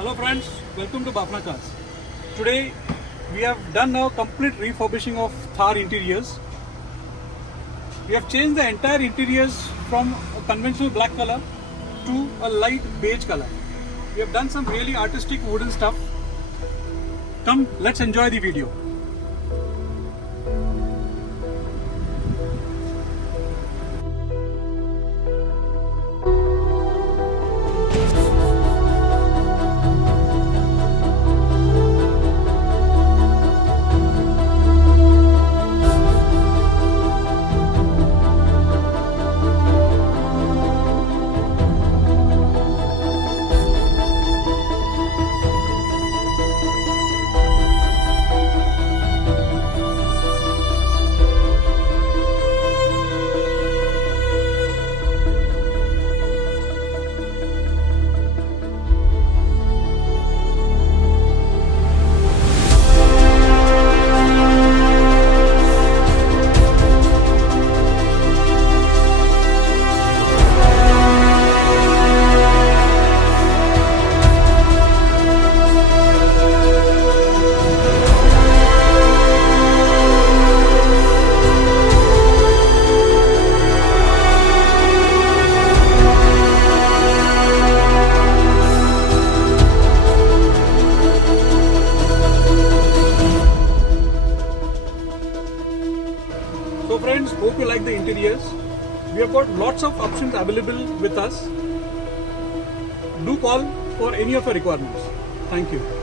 Hello friends, welcome to Bafna Cars. Today we have done a complete refurbishing of Thar interiors. We have changed the entire interiors from a conventional black color to a light beige color. We have done some really artistic wooden stuff. Come, let's enjoy the video. So friends, hope you like the interiors. We have got lots of options available with us. Do call for any of your requirements. Thank you.